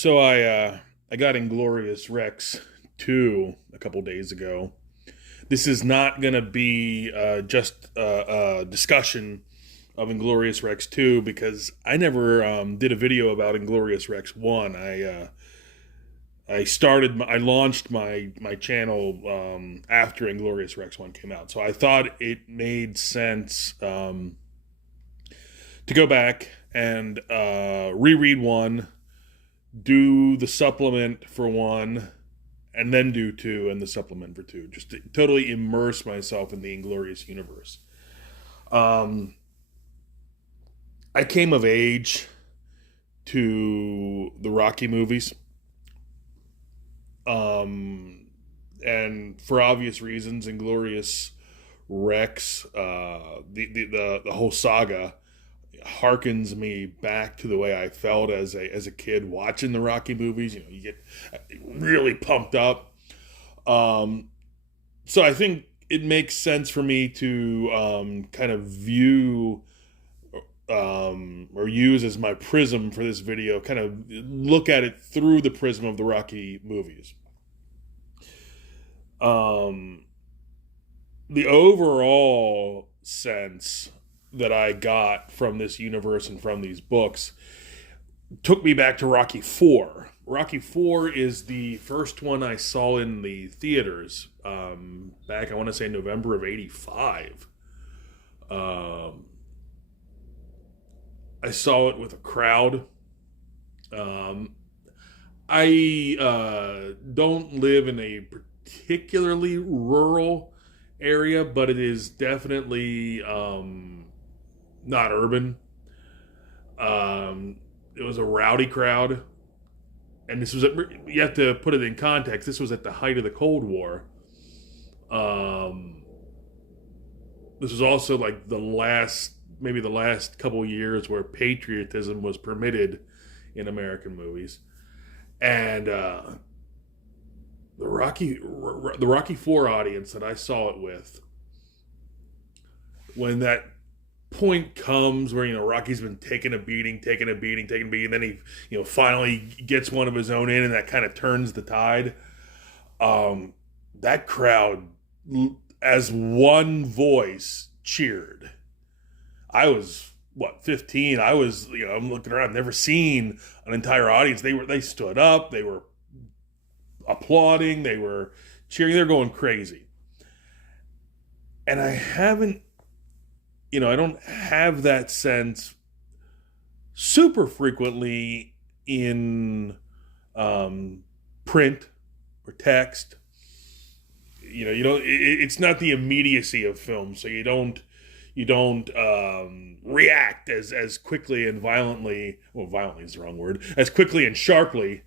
So I got Inglorious Rex 2 a couple days ago. This is not going to be just a discussion of Inglorious Rex 2 because I never did a video about Inglorious Rex 1. I launched my channel after Inglorious Rex 1 came out. So I thought it made sense to go back and reread 1, do the supplement for 1, and then do 2 and the supplement for 2. Just to totally immerse myself in the Inglorious universe. I came of age to the Rocky movies. And for obvious reasons, Inglorious Rex, the whole saga, harkens me back to the way I felt as a kid watching the Rocky movies. You know, you get really pumped up. So I think it makes sense for me to kind of view or use as my prism for this video, kind of look at it through the prism of the Rocky movies. The overall sense that I got from this universe and from these books took me back to Rocky 4. Rocky 4 is the first one I saw in the theaters back, I want to say, November of '85. I saw it with a crowd. I don't live in a particularly rural area, but it is definitely not urban. It was a rowdy crowd, and this was you have to put it in context. This was at the height of the Cold War. This was also like maybe the last couple years where patriotism was permitted in American movies, and the Rocky 4 audience that I saw it with, when that point comes where, you know, Rocky's been taking a beating, then he, finally gets one of his own in, and that kind of turns the tide. That crowd, as one voice, cheered. I was 15. I'm looking around. I've never seen an entire audience. They stood up. They were applauding. They were cheering. They're going crazy. And I don't have that sense super frequently in print or text. It's not the immediacy of film, so you don't react as quickly and violently. Well, violently is the wrong word. As quickly and sharply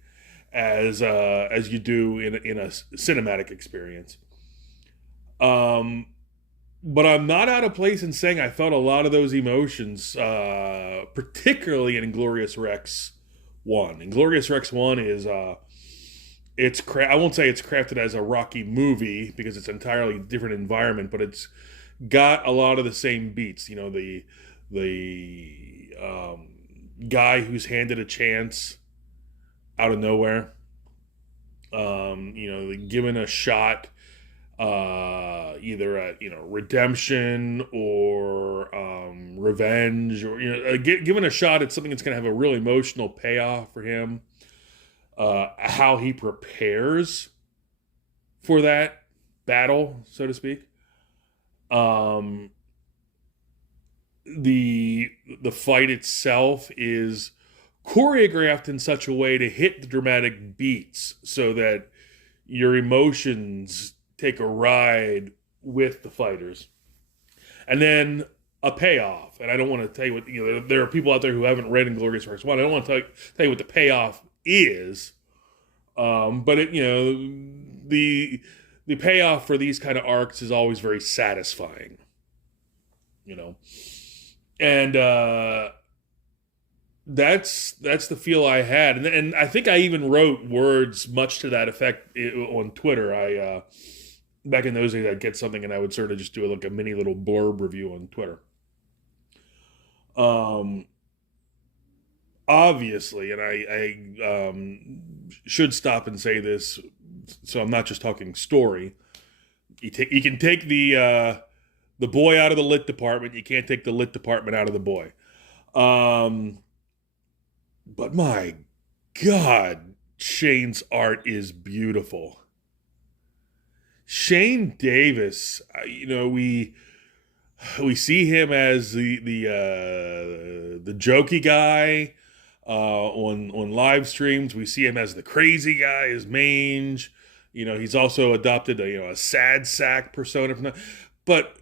as you do in a cinematic experience. But I'm not out of place in saying I felt a lot of those emotions, particularly in Inglorious Rex 1. Inglorious Rex 1 is I won't say it's crafted as a Rocky movie because it's an entirely different environment, but it's got a lot of the same beats. You know, the guy who's handed a chance out of nowhere, given a shot, either at redemption or revenge, or given a shot at something that's going to have a real emotional payoff for him. How he prepares for that battle, so to speak. The fight itself is choreographed in such a way to hit the dramatic beats so that your emotions take a ride with the fighters. And then a payoff. And I don't want to tell you what, there are people out there who haven't read Inglorious Rex 1. I don't want to tell you what the payoff is. But the payoff for these kind of arcs is always very satisfying. And that's the feel I had, and I think I even wrote words much to that effect on Twitter. I back in those days, I'd get something and I would sort of just do like a mini little blurb review on Twitter. obviously, and I should stop and say this, so I'm not just talking story. You can take the boy out of the lit department. You can't take the lit department out of the boy. Um, but my God, Shane's art is beautiful. Shane Davis, we see him as the jokey guy on live streams. We see him as the crazy guy, as Mange. He's also adopted a sad sack persona from that. But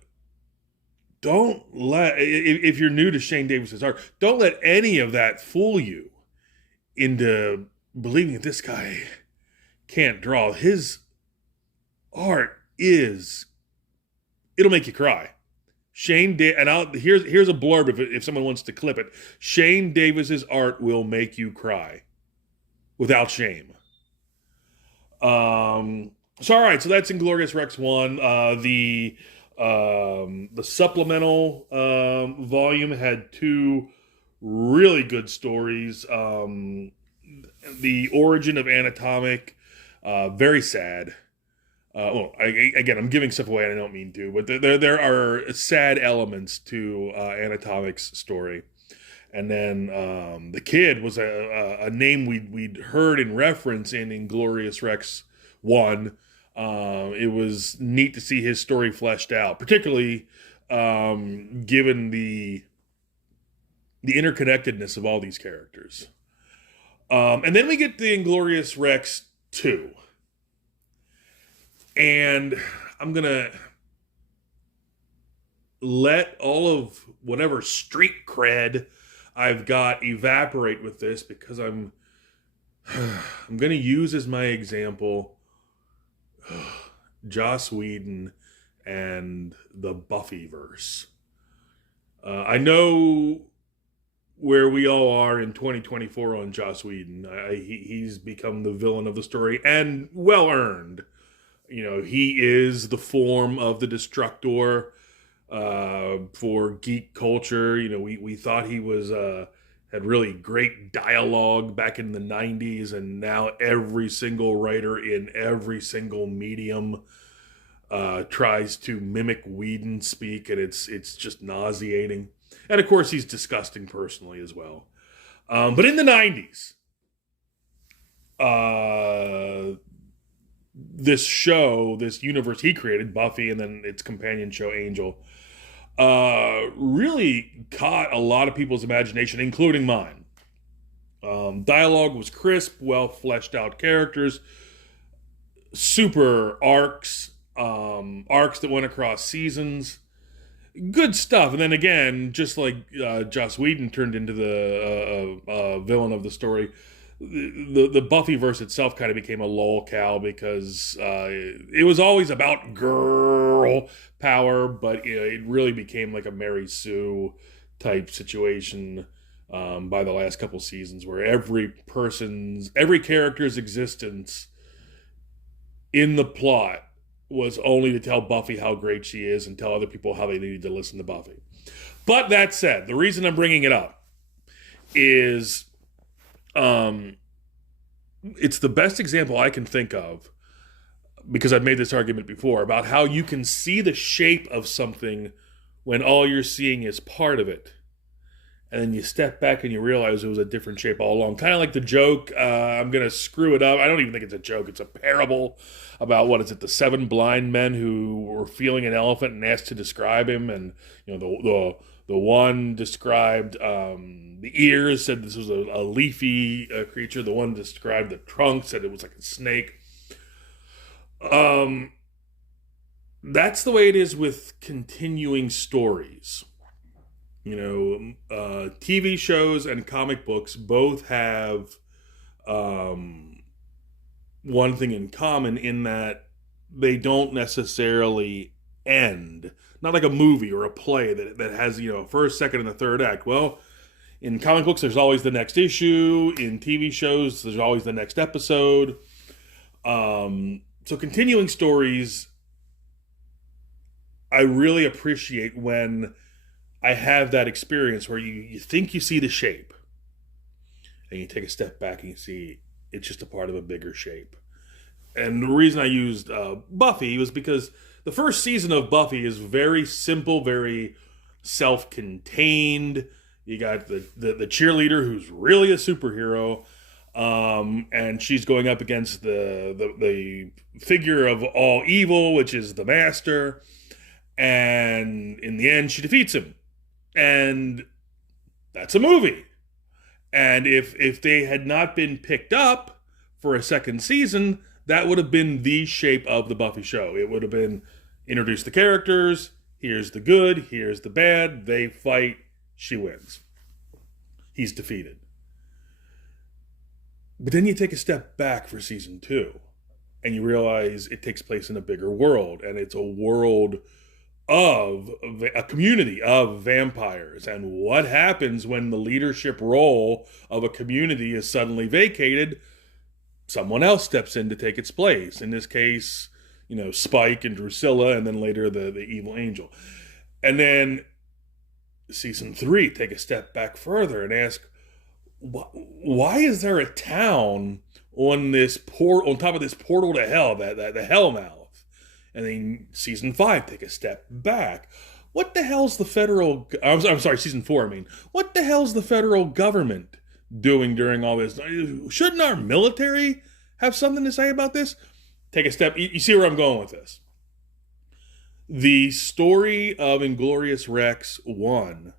don't let, if you're new to Shane Davis's art, don't let any of that fool you into believing that this guy can't draw. His art it'll make you cry. Here's a blurb if someone wants to clip it. Shane Davis's art will make you cry without shame. So all right, so that's Inglorious Rex 1. The supplemental volume had two really good stories. The origin of Anatomic, very sad. Again, I'm giving stuff away and I don't mean to, but there are sad elements to Anatomic's story. And then the kid was a name we'd heard in reference in Inglorious Rex 1. It was neat to see his story fleshed out, particularly given the interconnectedness of all these characters. And then we get the Inglorious Rex 2. And I'm going to let all of whatever street cred I've got evaporate with this, because I'm going to use as my example Joss Whedon and the Buffyverse. I know where we all are in 2024 on Joss Whedon. He's become the villain of the story, and well earned. He is the form of the Destructor for geek culture. We thought he was had really great dialogue back in the 90s, and now every single writer in every single medium tries to mimic Whedon speak, and it's just nauseating. And of course, he's disgusting personally as well. But in the 90s, this show, this universe he created, Buffy, and then its companion show, Angel, really caught a lot of people's imagination, including mine. Dialogue was crisp, well fleshed out characters, super arcs that went across seasons. Good stuff. And then again, just like Joss Whedon turned into the villain of the story, the Buffyverse itself kind of became a lolcow because it was always about girl power, but it really became like a Mary Sue type situation by the last couple seasons, where every character's existence in the plot was only to tell Buffy how great she is and tell other people how they needed to listen to Buffy. But that said, the reason I'm bringing it up is it's the best example I can think of, because I've made this argument before, about how you can see the shape of something when all you're seeing is part of it. And then you step back and you realize it was a different shape all along. Kind of like the joke, I'm going to screw it up. I don't even think it's a joke. It's a parable about, the 7 blind men who were feeling an elephant and asked to describe him. And, the one described the ears, said this was a leafy creature. The one described the trunk, said it was like a snake. That's the way it is with continuing stories. TV shows and comic books both have one thing in common, in that they don't necessarily end. Not like a movie or a play that has, first, second, and the third act. Well, in comic books, there's always the next issue. In TV shows, there's always the next episode. So continuing stories, I really appreciate when I have that experience where you think you see the shape. and you take a step back and you see it's just a part of a bigger shape. And the reason I used Buffy was because the first season of Buffy is very simple, very self-contained. You got the cheerleader who's really a superhero, and she's going up against the figure of all evil, which is the Master. And in the end, she defeats him, and that's a movie. And if they had not been picked up for a second season, that would have been the shape of the Buffy show. It would have been introduce the characters, here's the good, here's the bad, they fight, she wins. He's defeated. But then you take a step back for season 2, and you realize it takes place in a bigger world, and it's a world of a community of vampires, and what happens when the leadership role of a community is suddenly vacated. Someone else steps in to take its place. In this case, Spike and Drusilla, and then later the evil angel. And then season 3, take a step back further and ask, why is there a town on top of this portal to hell, the hell mouth? And then season 5, take a step back. What the hell's the federal... I'm sorry, season 4, I mean. What the hell's the federal government doing during all this? Shouldn't our military have something to say about this? Take a step... You see where I'm going with this. The story of Inglorious Rex 1,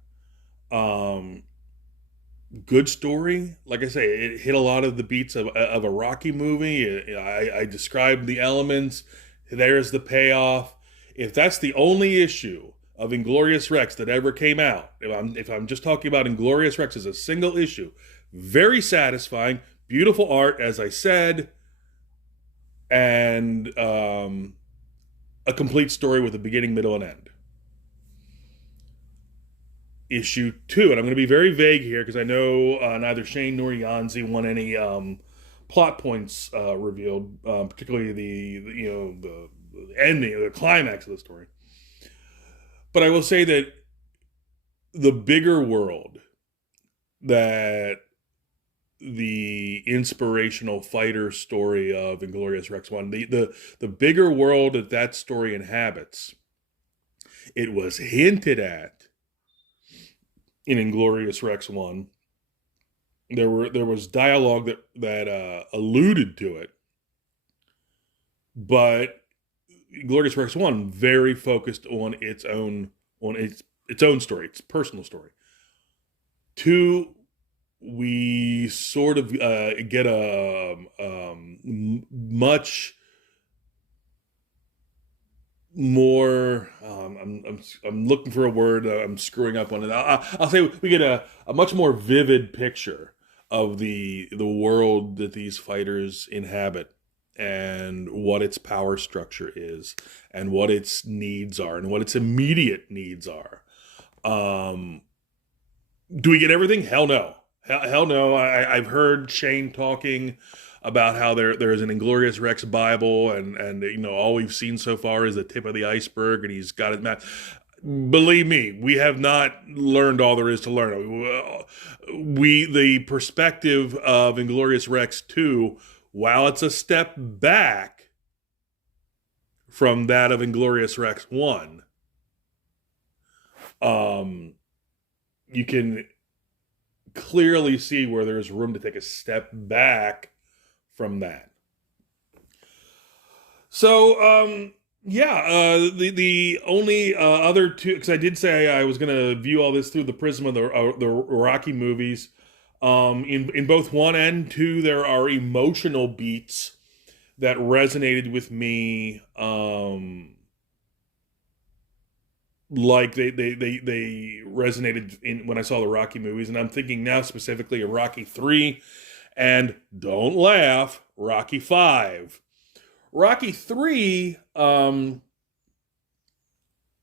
good story. Like I say, it hit a lot of the beats of a Rocky movie. I described the elements. There's the payoff. If that's the only issue of Inglorious Rex that ever came out, if I'm just talking about Inglorious Rex as a single issue, very satisfying, beautiful art, as I said, and a complete story with a beginning, middle, and end. Issue 2, and I'm going to be very vague here because I know neither Shane nor Yanzi want any plot points revealed, particularly the ending, the climax of the story. But I will say that the bigger world that the inspirational fighter story of Inglorious Rex 1, the bigger world that story inhabits, it was hinted at in Inglorious Rex 1. There was dialogue that alluded to it, but Inglorious Rex 1 very focused on its own story, its personal story. 2, we sort of get a much more. I'm looking for a word. I'm screwing up on it. I'll say we get a much more vivid picture of the world that these fighters inhabit, and what its power structure is, and what its needs are, and what its immediate needs are. Do we get everything? Hell no. Hell no. I've heard Shane talking about how there's an Inglorious Rex Bible, and all we've seen so far is the tip of the iceberg, and he's got it mapped. Believe me, we have not learned all there is to learn. The perspective of Inglorious Rex 2, while it's a step back from that of Inglorious Rex 1, you can clearly see where there's room to take a step back from that. So, the only other two, because I did say I was going to view all this through the prism of the Rocky movies. In both 1 and 2, there are emotional beats that resonated with me, like they resonated when I saw the Rocky movies, and I'm thinking now specifically of Rocky 3, and don't laugh, Rocky 5. Rocky 3,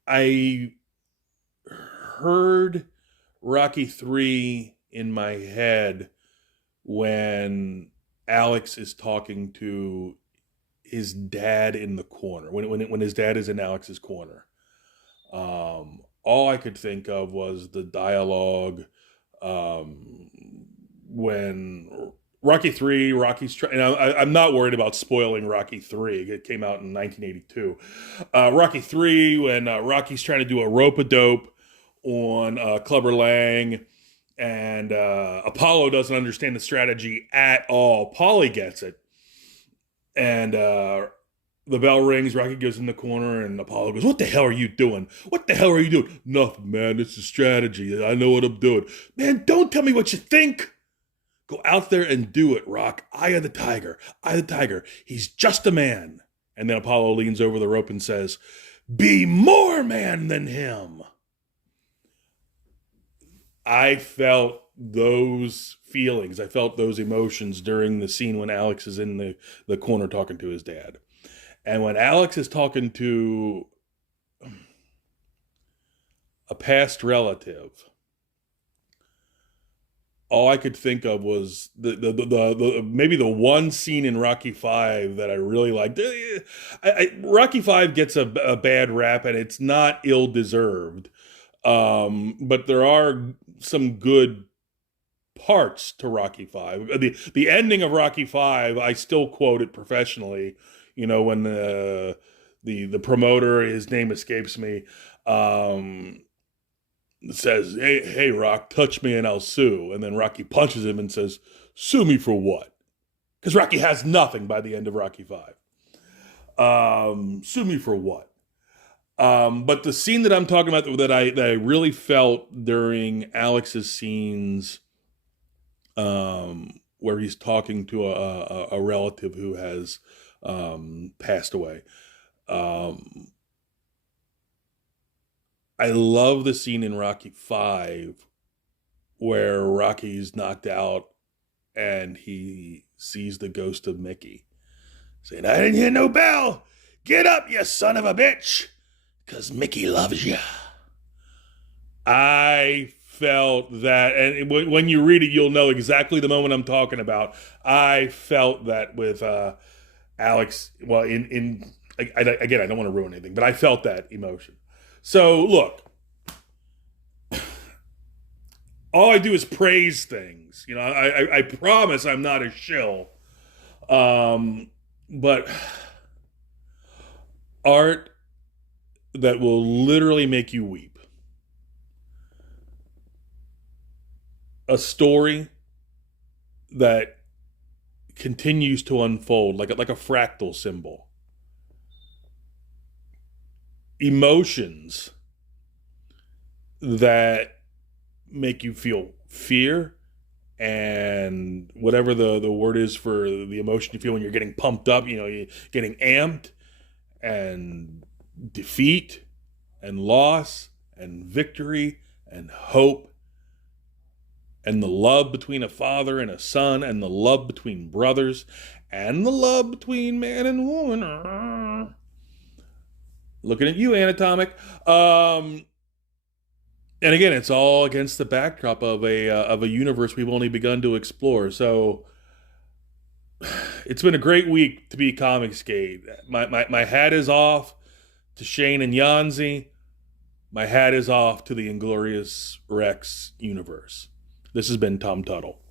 I heard Rocky 3 in my head when Alex is talking to his dad in the corner, when his dad is in Alex's corner. All I could think of was the dialogue when Rocky 3, Rocky's trying, and I'm not worried about spoiling Rocky 3. It came out in 1982. Rocky 3, when Rocky's trying to do a rope-a-dope on Clubber Lang, and Apollo doesn't understand the strategy at all. Paulie gets it. And the bell rings, Rocky goes in the corner, and Apollo goes, "What the hell are you doing? What the hell are you doing?" "Nothing, man. It's a strategy. I know what I'm doing." "Man, don't tell me what you think. Go out there and do it, Rock. Eye of the tiger. Eye of the tiger. He's just a man." And then Apollo leans over the rope and says, "Be more man than him." I felt those feelings. I felt those emotions during the scene when Alex is in the corner talking to his dad. And when Alex is talking to a past relative, all I could think of was the maybe the one scene in Rocky V that I really liked. Rocky V gets a bad rap, and it's not ill-deserved. But there are some good parts to Rocky V. The ending of Rocky V, I still quote it professionally. You know, when the promoter, his name escapes me, says, hey, Rock, touch me and I'll sue. And then Rocky punches him and says, "Sue me for what?" Because Rocky has nothing by the end of Rocky V. Sue me for what? But the scene that I'm talking about that I really felt during Alex's scenes, where he's talking to a relative who has passed away. I love the scene in Rocky V where Rocky's knocked out and he sees the ghost of Mickey saying, "I didn't hear no bell. Get up, you son of a bitch, 'cause Mickey loves you." I felt that, and when you read it, you'll know exactly the moment I'm talking about. I felt that with Alex. Well, again, I don't want to ruin anything, but I felt that emotion. So look, all I do is praise things. You know, I promise I'm not a shill. But art that will literally make you weep. A story that continues to unfold like a fractal symbol. Emotions that make you feel fear and whatever the word is for the emotion you feel when you're getting pumped up, you know, you're getting amped, and defeat and loss and victory and hope, and the love between a father and a son, and the love between brothers, and the love between man and woman. Looking at you, Anatomic. And again, it's all against the backdrop of a universe we've only begun to explore. So it's been a great week to be Comicsgate. My hat is off to Shane and Yanzi. My hat is off to the Inglorious Rex universe. This has been Tom Tuttle.